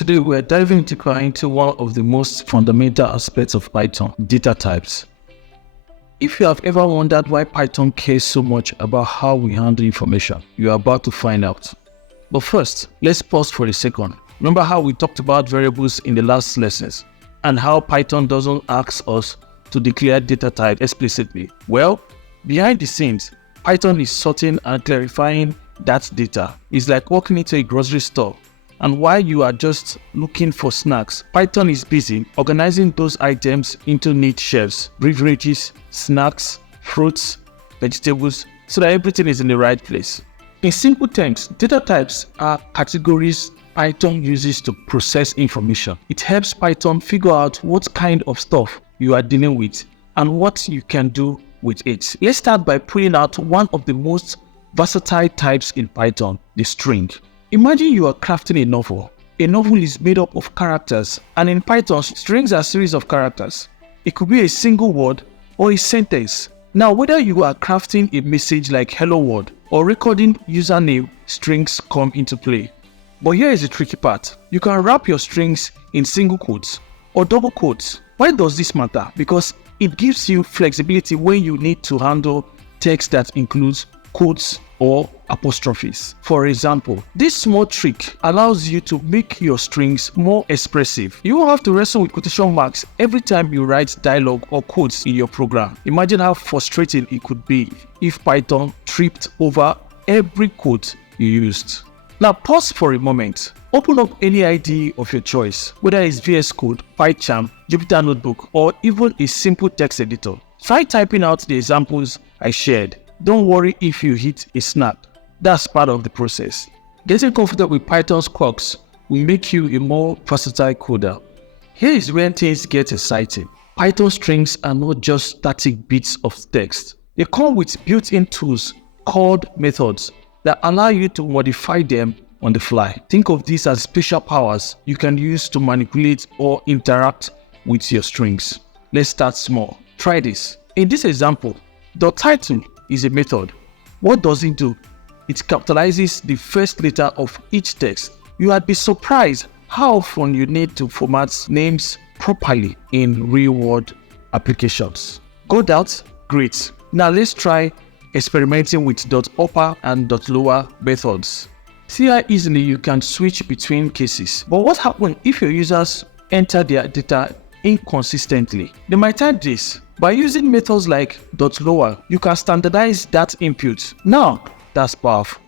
Today we're diving deeper into one of the most fundamental aspects of Python, data types. If you have ever wondered why Python cares so much about how we handle information, you are about to find out. But first, let's pause for a second. Remember how we talked about variables in the last lessons and how Python doesn't ask us to declare data type explicitly? Well, behind the scenes, Python is sorting and clarifying that data. It's like walking into a grocery store, and while you are just looking for snacks, Python is busy organizing those items into neat shelves, beverages, snacks, fruits, vegetables, so that everything is in the right place. In simple terms, data types are categories Python uses to process information. It helps Python figure out what kind of stuff you are dealing with and what you can do with it. Let's start by pulling out one of the most versatile types in Python, the string. Imagine you are crafting a novel. A novel is made up of characters, and in Python, strings are a series of characters. It could be a single word or a sentence. Now, whether you are crafting a message like hello world or recording username, strings come into play. But here is the tricky part. You can wrap your strings in single quotes or double quotes. Why does this matter? Because it gives you flexibility when you need to handle text that includes quotes or apostrophes. For example, this small trick allows you to make your strings more expressive. You won't have to wrestle with quotation marks every time you write dialogue or quotes in your program. Imagine how frustrating it could be if Python tripped over every quote you used. Now pause for a moment. Open up any IDE of your choice, whether it's VS Code, PyCharm, Jupyter Notebook, or even a simple text editor. Try typing out the examples I shared. Don't worry if you hit a snap. That's part of the process. Getting comfortable with Python's quirks will make you a more versatile coder. Here is where things get exciting. Python strings are not just static bits of text. They come with built-in tools called methods that allow you to modify them on the fly. Think of these as special powers you can use to manipulate or interact with your strings. Let's start small. Try this. In this example, the title is a method. What does it do? It capitalizes the first letter of each text. You would be surprised how often you need to format names properly in real-world applications. Got that? Great. Now let's try experimenting with .upper and .lower methods. See how easily you can switch between cases. But what happens if your users enter their data inconsistently? They might type this. By using methods like .lower, you can standardize that input. Now, that's powerful.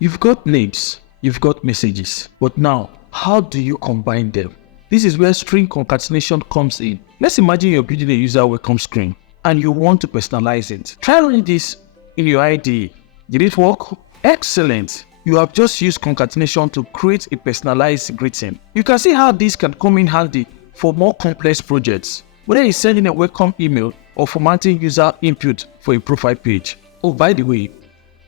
You've got names, you've got messages, but now, how do you combine them? This is where string concatenation comes in. Let's imagine you're building a user welcome screen and you want to personalize it. Try running this in your IDE. Did it work? Excellent. You have just used concatenation to create a personalized greeting. You can see how this can come in handy for more complex projects, whether it's sending a welcome email or formatting user input for a profile page. Oh, by the way,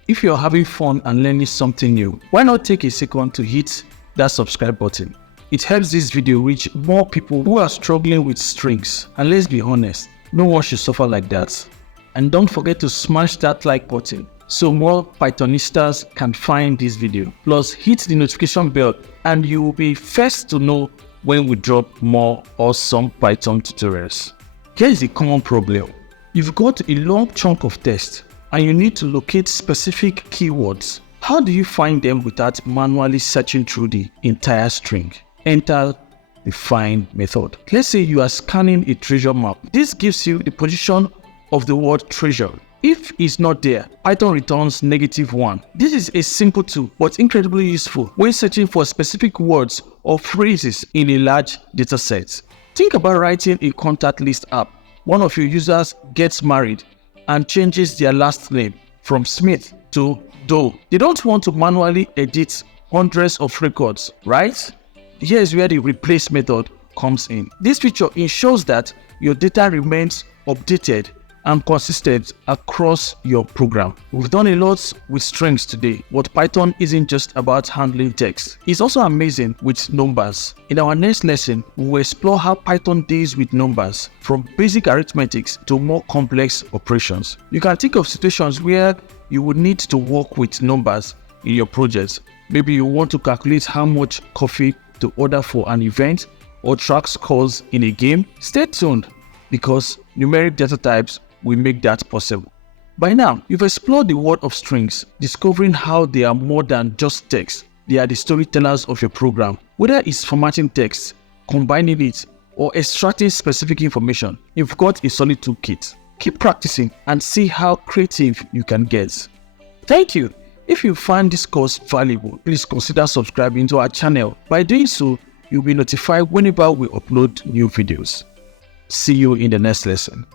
if you're having fun and learning something new, why not take a second to hit that subscribe button? It helps this video reach more people who are struggling with strings. And let's be honest, no one should suffer like that. And don't forget to smash that like button so more Pythonistas can find this video. Plus, hit the notification bell and you will be first to know when we drop more awesome Python tutorials. Here is a common problem. You've got a long chunk of text and you need to locate specific keywords. How do you find them without manually searching through the entire string? Enter the find method. Let's say you are scanning a treasure map. This gives you the position of the word treasure. If it's not there, Python returns -1. This is a simple tool, but incredibly useful when searching for specific words or phrases in a large dataset. Think about writing a contact list app. One of your users gets married and changes their last name from Smith to Doe. They don't want to manually edit hundreds of records, right? Here's where the replace method comes in. This feature ensures that your data remains updated and consistent across your program. We've done a lot with strings today, but Python isn't just about handling text. It's also amazing with numbers. In our next lesson, we will explore how Python deals with numbers, from basic arithmetics to more complex operations. You can think of situations where you would need to work with numbers in your project. Maybe you want to calculate how much coffee to order for an event or track scores in a game? Stay tuned, because numeric data types will make that possible. By now, you've explored the world of strings, discovering how they are more than just text. They are the storytellers of your program. Whether it's formatting text, combining it, or extracting specific information, you've got a solid toolkit. Keep practicing and see how creative you can get. Thank you. If you find this course valuable, please consider subscribing to our channel. By doing so, you'll be notified whenever we upload new videos. See you in the next lesson.